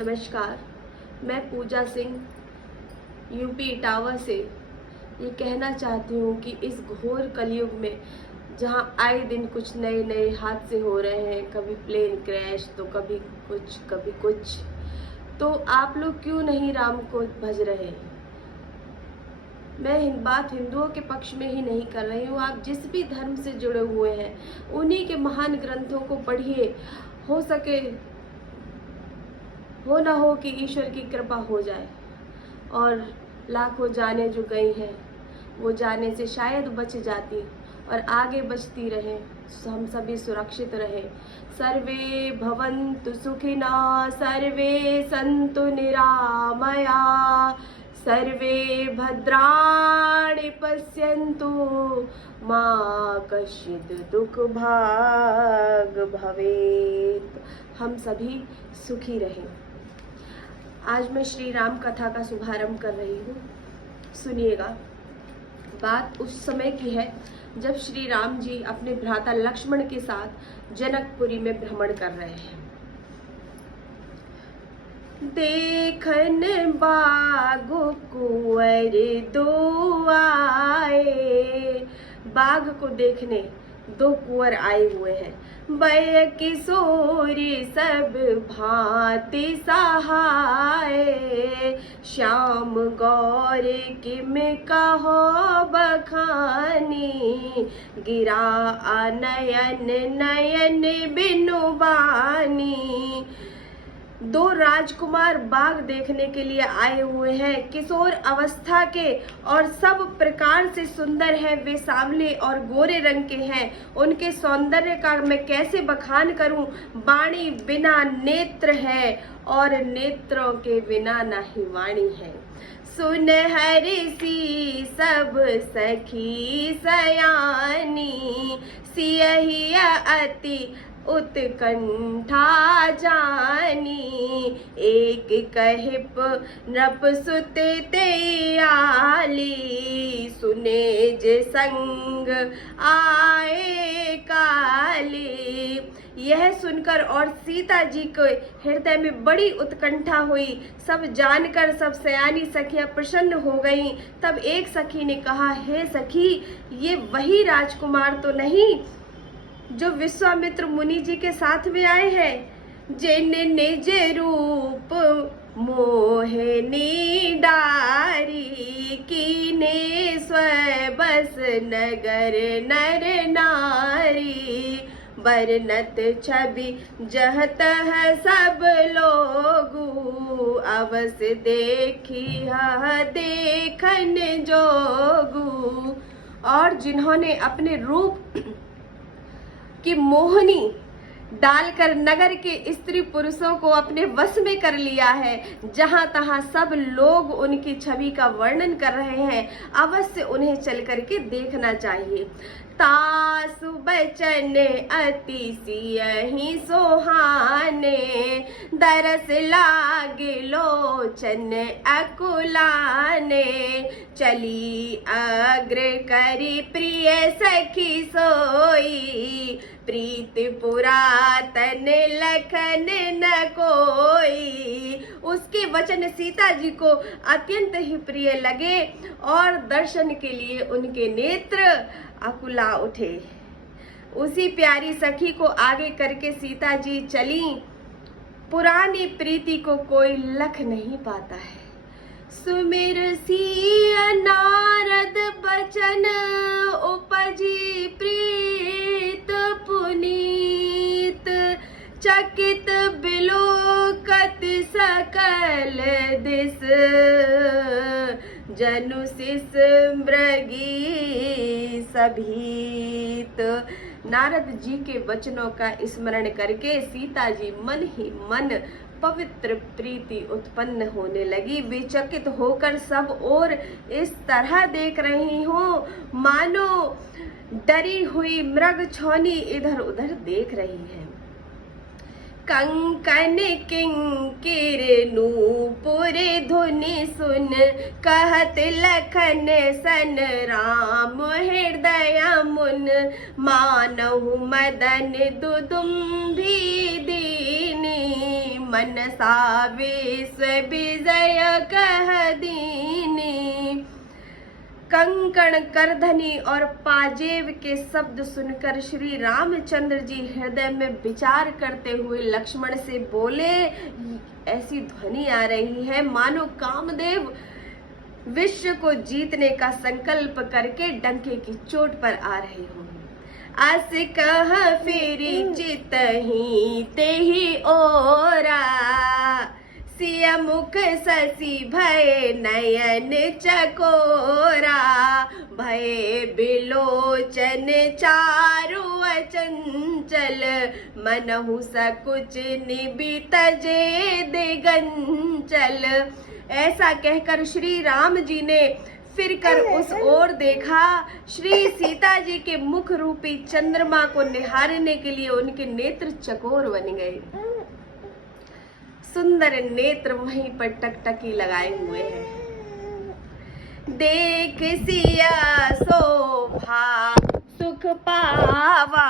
नमस्कार, मैं पूजा सिंह यूपी इटावा से ये कहना चाहती हूँ कि इस घोर कलयुग में जहाँ आए दिन कुछ नए नए हादसे हो रहे हैं, कभी प्लेन क्रैश तो कभी कुछ, तो आप लोग क्यों नहीं राम को भज रहे? मैं बात हिंदुओं के पक्ष में ही नहीं कर रही हूँ। आप जिस भी धर्म से जुड़े हुए हैं उन्हीं के महान ग्रंथों को पढ़िए। हो सके हो ना हो कि ईश्वर की कृपा हो जाए और लाखों जाने जो गई हैं वो जाने से शायद बच जाती और आगे बचती रहे, हम सभी सुरक्षित रहे। सर्वे भवन्तु सुखिना, सर्वे सन्तु निरामया, सर्वे भद्राणि पश्यन्तु, मा कश्चित् दुःखभाग् भवेत्। हम सभी सुखी रहें। आज मैं श्री राम कथा का शुभारंभ कर रही हूँ। सुनिएगा। बात उस समय की है जब श्री राम जी अपने भ्राता लक्ष्मण के साथ जनकपुरी में भ्रमण कर रहे हैं। देखन बाघ कुंवर दो आए, बाघ को देखने दो कुंवर आए हुए हैं। बय किशोरी सब भांति सहाय, श्याम गौर किम कहो बखानी, गिरा नयन नयन बिनु बानी। दो राजकुमार बाघ देखने के लिए आए हुए हैं, किशोर अवस्था के और सब प्रकार से सुंदर है। वे सांवले और गोरे रंग के हैं। उनके सौंदर्य का मैं कैसे बखान करूं। वाणी बिना नेत्र है और नेत्रों के बिना नहीं वाणी है। सुन हरिषि सब सखी सयानी, सियहि अति उत्कंठा जानी। एक कहिप नृपसुत आली, सुने जे संग आए काली। यह सुनकर और सीता जी के हृदय में बड़ी उत्कंठा हुई। सब जानकर सब सयानी सखियां प्रसन्न हो गईं। तब एक सखी ने कहा, हे सखी, ये वही राजकुमार तो नहीं जो विश्वामित्र मुनि जी के साथ में आए हैं, जिन्हें निज रूप मोहिनी डारी, कीने स्वबस नगर नर नारी। बरनत छवि जहत है सब लोगू, अवस देखी देखन जोगू। और जिन्होंने अपने रूप कि मोहनी डालकर नगर के स्त्री पुरुषों को अपने वश में कर लिया है, जहां तहां सब लोग उनकी छवि का वर्णन कर रहे हैं। अवश्य उन्हें चल करके देखना चाहिए। तासु बचन अति सियहि सोहाने, दरस लागे लोचन अकुलाने। चली अग्र करी प्रिय सखी सोई, प्रीत पुरातन लखन न कोई। उसके वचन सीता जी को अत्यंत ही प्रिय लगे और दर्शन के लिए उनके नेत्र अकुला उठे। उसी प्यारी सखी को आगे करके सीता जी चली। पुरानी प्रीति को कोई लख नहीं पाता है। सुमिर सिय नारद बचन, उपजी प्रीत पुनीत। चकित बिलोकत सकल दिस, जनु शिष मृगी सभीत। नारद जी के वचनों का स्मरण करके सीता जी मन ही मन पवित्र प्रीति उत्पन्न होने लगी। विचकित होकर सब और इस तरह देख रही हो मानो डरी हुई मृग छौनी इधर उधर देख रही है। कंकन किंकिर नूपुर धुनि सुन, कहत लखन सन राम हृदय मुन। मानहु मदन दुदुम्भी दीनी, मनसा विश्व विजय कह दीनी। कंकण करधनी और पाजेब के शब्द सुनकर श्री रामचंद्र जी हृदय में विचार करते हुए लक्ष्मण से बोले, ऐसी ध्वनि आ रही है मानो कामदेव विश्व को जीतने का संकल्प करके डंके की चोट पर आ रहे हो। आस कह फेरी चित ही ते ही ओरा, सिया मुख शशि भय नयन चकोरा, भय बिलोचन चारु अचंचल, मनहु सकुच निबित जे दिगंचल। ऐसा कहकर श्री राम जी ने फिर कर उस ओर देखा। श्री सीता जी के मुख रूपी चंद्रमा को निहारने के लिए उनके नेत्र चकोर बन गए। सुंदर नेत्र वहीं पर टकटकी लगाए हुए हैं। देख सिया शोभा सुख पावा,